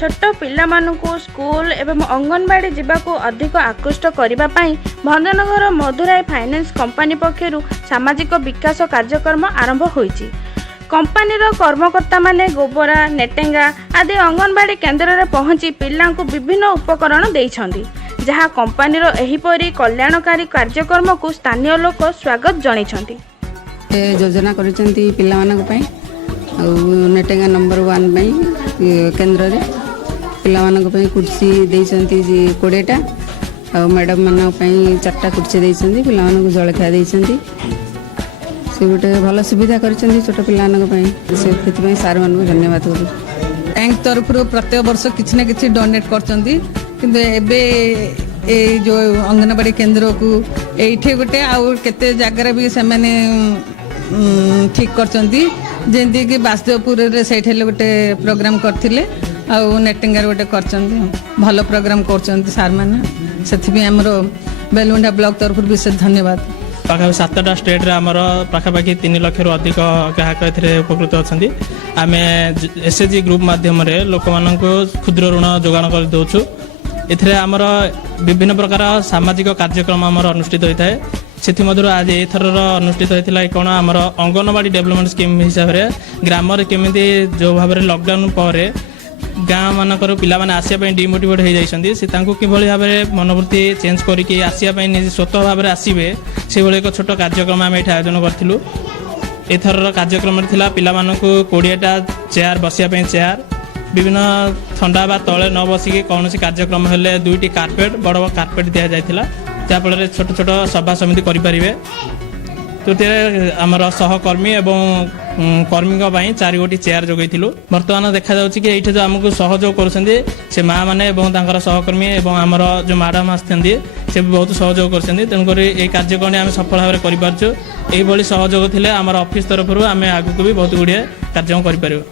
छोट पिलामानंकु स्कूल एवं अंगनवाड़ी जीवाकू अधिक आकृष्ट करने भंजनगर मधुराई फाइनेंस कंपनी पक्षरु सामाजिक विकास कार्यक्रम आरंभ होईछि। कंपनीर कर्मकर्ता माने गोबरा नेटेंगा आदि अंगनवाड़ी केन्द्र में पहुंची पिलांकु विभिन्न उपकरण देइछन्ति, जहाँ कंपनीर एहिपरि कल्याणकारी कार्यक्रम को स्थानीय लोक स्वागत जणाइछन्ति। योजना करिसेंती पिलामानक पई नेटेंगा नंबर 1 पई केन्द्र रे पिलामानक पई कुर्सी देइसेंती 20टा आ मैडम मानक पई 4टा कुर्सी देइसेंती पिलामानक जळखा देइसेंती से गोटे भल सुविधा करिसेंती छोट पिलामानक पई से खेती पई सार मानक धन्यवाद करू। बैंक तरफ प्रत्येक वर्ष किछि न किछि डोनेट करचंती किंतु एबे ए जो अंगनवाड़ी केन्द्र को एठे गोटे आ केते जगह भी से माने ठीक करचंती जेंती कि बासदेवपुर रे सेठे गोटे प्रोग्राम करथिले आ नेटिंगार गोटे करचंती भल प्रोग्राम करचंती सार माने सेथि भी हमरो बेलुंडा ब्लॉक तरफ विशेष धन्यवाद। पाखा 7टा स्टेट रे हमर पाखापाखि 3 लाख रु अधिक ग्राहक एथरे उपकृत अछंती। आमे एसएचजी ग्रुप माध्यम रे लोक माननको क्षुद्र ऋण जोगान कर दोछु। एथरे हमर विभिन्न प्रकार सामाजिक कार्यक्रम हमर अनुष्ठित होता है। से मध्य आज एथर अनुष्ठित होता कौन आमर अंगनवाड़ी डेवलपमेंट स्कीम हिसाब से ग्राम केमी जो भाव में लॉकडाउन पर गाँ मानक पिलाने आसापी डिमोटिवेट हो जाती से कि भाव में मनोवृत्ति चेंज करके आसापी स्वतः भाव में आसवे से एक छोट कार्यक्रम आम ये आयोजन करूँ। एथर कार्यक्रम पिला 20टा चेयर बसापी चेयर विभिन्न ठंडा बा तले न बसिक कौन कार्यक्रम हेले 2टी कार्पेट बड़ कार्पेट दि जाता जहाँफल छोट छोट सभा समिति करें। तृतीय आमर सहकर्मी एवं कर्मी 4 गोटी चेयर जोगैलु। बर्तमान देखा कि ये जो आमको सहयोग कर माँ मैंने सहकर्मी एवं आमर जो मैडम आसती से बहुत सहयोग कर तेणुक ये कार्यक्रम आम सफल भाव में कर सहयोग थे आम ऑफिस तरफ आम आगू भी बहुत गुड़िया कार्यक्रम कर।